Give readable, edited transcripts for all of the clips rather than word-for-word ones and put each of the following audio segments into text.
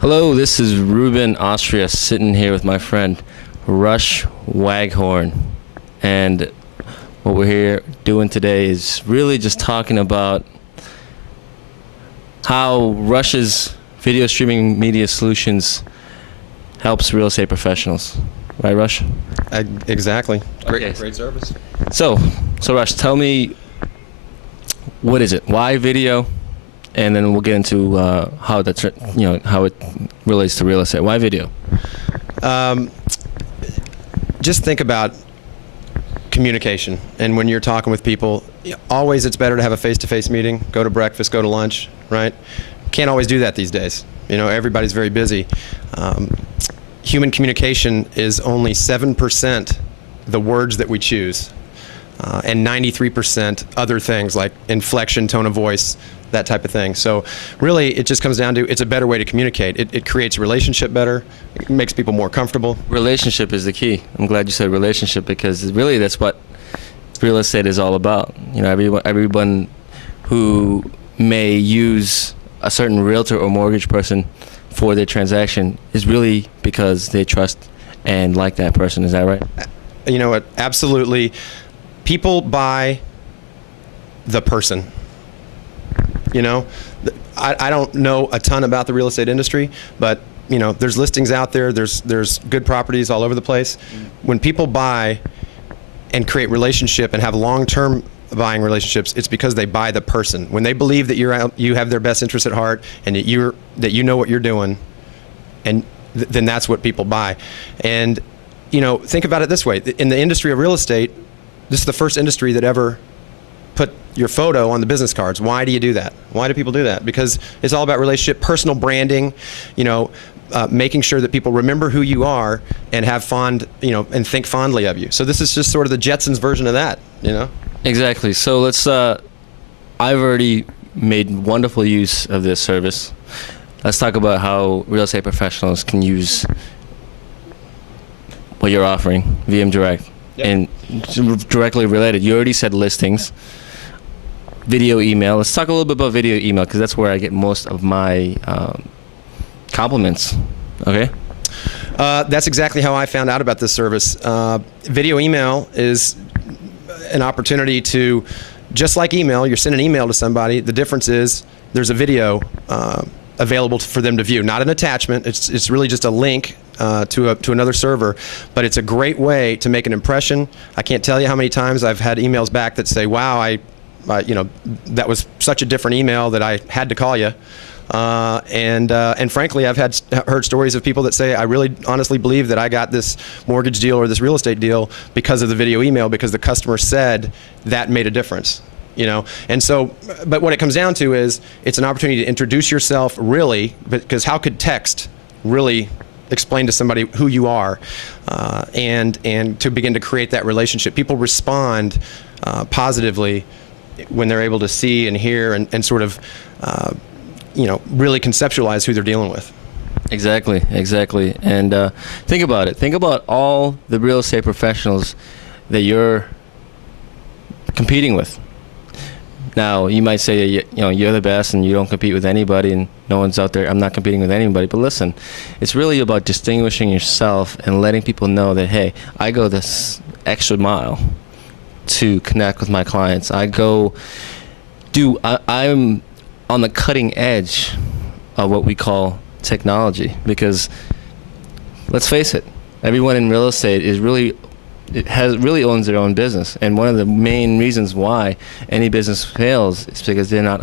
Hello, this is Ruben, Austria, sitting here with my friend Rush Waghorne. And what we're here doing today is really just talking about how Rush's video streaming media solutions helps real estate professionals. Right, Rush? Exactly. Okay. Great service. So Rush, tell me, what is it? Why video? And then we'll get into how that's, how it relates to real estate. Why video? Just think about communication. And when you're talking with people, always it's better to have a face-to-face meeting, go to breakfast, go to lunch, right? Can't always do that these days. Everybody's very busy. Human communication is only 7% the words that we choose, and 93% other things like inflection, tone of voice, that type of thing. So really, it just comes down to it's a better way to communicate. It creates a relationship better. It makes people more comfortable. Relationship is the key. I'm glad you said relationship, because really that's what real estate is all about. Everyone who may use a certain realtor or mortgage person for their transaction is really because they trust and like that person. Is that right? You know what? Absolutely. People buy the person. I don't know a ton about the real estate industry, but there's listings out there. There's good properties all over the place. When people buy and create relationship and have long-term buying relationships, it's because they buy the person. When they believe that you have their best interest at heart and that you know what you're doing, and then that's what people buy. And think about it this way: in the industry of real estate, this is the first industry that ever put your photo on the business cards. Why do you do that? Why do people do that? Because it's all about relationship, personal branding, making sure that people remember who you are and have and think fondly of you. So this is just sort of the Jetsons version of that, Exactly. So let's, I've already made wonderful use of this service. Let's talk about how real estate professionals can use what you're offering, VM Direct. Yep. And directly related, you already said listings, video email. Let's talk a little bit about video email, because that's where I get most of my compliments. Okay? That's exactly how I found out about this service. Video email is an opportunity to, just like email, you're sending an email to somebody. The difference is there's a video available for them to view, not an attachment. It's really just a link to another server, but it's a great way to make an impression. I can't tell you how many times I've had emails back that say, "Wow, that was such a different email that I had to call you." And frankly, I've heard stories of people that say, "I really honestly believe that I got this mortgage deal or this real estate deal because of the video email, because the customer said that made a difference." And so, but what it comes down to is it's an opportunity to introduce yourself, really, because how could text really explain to somebody who you are, and to begin to create that relationship? People respond positively when they're able to see and hear and sort of really conceptualize who they're dealing with. Exactly. And think about it. Think about all the real estate professionals that you're competing with. Now, you might say, you're the best and you don't compete with anybody and no one's out there. I'm not competing with anybody. But listen, it's really about distinguishing yourself and letting people know that, hey, I go this extra mile to connect with my clients. I'm on the cutting edge of what we call technology, because let's face it, everyone in real estate really owns their own business, and one of the main reasons why any business fails is because they're not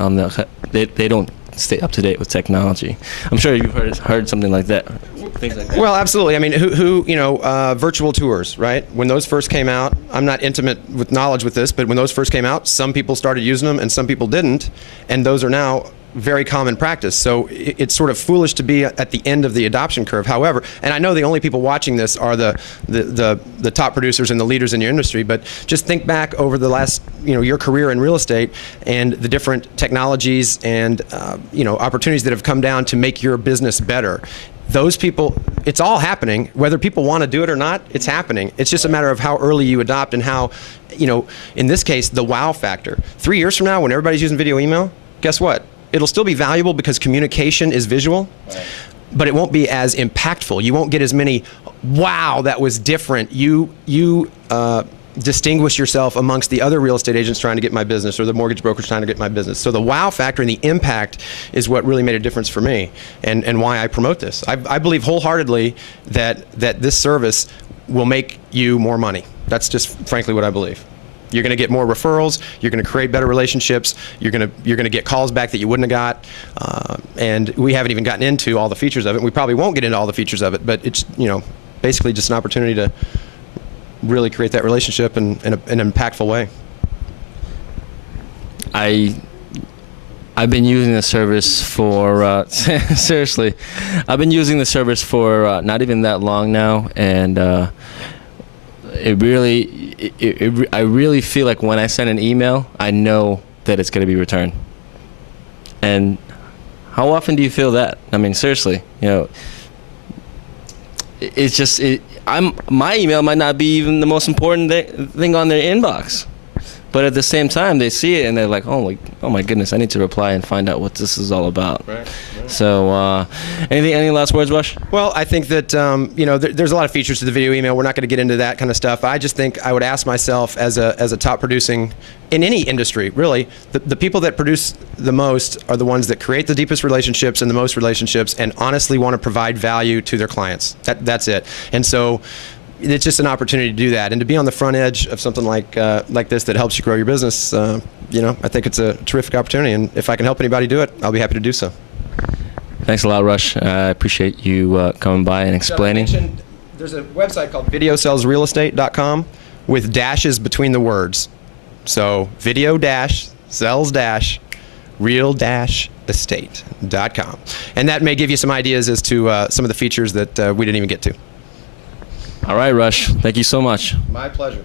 they don't stay up to date with technology. I'm sure you've heard something like that. Things like that. Well, absolutely. I mean, virtual tours, right? When those first came out, I'm not intimate with knowledge with this, but when those first came out, some people started using them and some people didn't, and those are now very common practice. So it's sort of foolish to be at the end of the adoption curve. However, and I know the only people watching this are the top producers and the leaders in your industry, but just think back over the last, your career in real estate and the different technologies and, opportunities that have come down to make your business better. Those people, it's all happening. Whether people want to do it or not, it's happening. It's just a matter of how early you adopt and how, in this case, the wow factor. 3 years from now, when everybody's using video email, guess what? it'll still be valuable because communication is visual, but it won't be as impactful. You won't get as many, wow, that was different. You distinguish yourself amongst the other real estate agents trying to get my business, or the mortgage brokers trying to get my business. So the wow factor and the impact is what really made a difference for me, and why I promote this. I believe wholeheartedly that this service will make you more money. That's just frankly what I believe. You're going to get more referrals. You're going to create better relationships. You're going to get calls back that you wouldn't have got. And we haven't even gotten into all the features of it. We probably won't get into all the features of it, but it's basically just an opportunity to really create that relationship in an impactful way. I've been using the service for seriously, I've been using the service for not even that long now, and I really feel like when I send an email, I know that it's going to be returned. And how often do you feel that? I mean, seriously, it's just my email might not be even the most important thing on their inbox, but at the same time they see it and they're like, oh my goodness, I need to reply and find out what this is all about. Right. So any last words, Rush? Well, I think that there's a lot of features to the video email. We're not going to get into that kind of stuff. I just think I would ask myself, as a top producing in any industry, really, the people that produce the most are the ones that create the deepest relationships and the most relationships, and honestly want to provide value to their clients. That's it. And so it's just an opportunity to do that, and to be on the front edge of something like this that helps you grow your business. I think it's a terrific opportunity, and if I can help anybody do it, I'll be happy to do so. Thanks a lot, Rush. I appreciate you coming by and explaining. So there's a website called videosellsrealestate.com with dashes between the words. So video-sells-real-estate.com. And that may give you some ideas as to some of the features that we didn't even get to. All right, Rush. Thank you so much. My pleasure.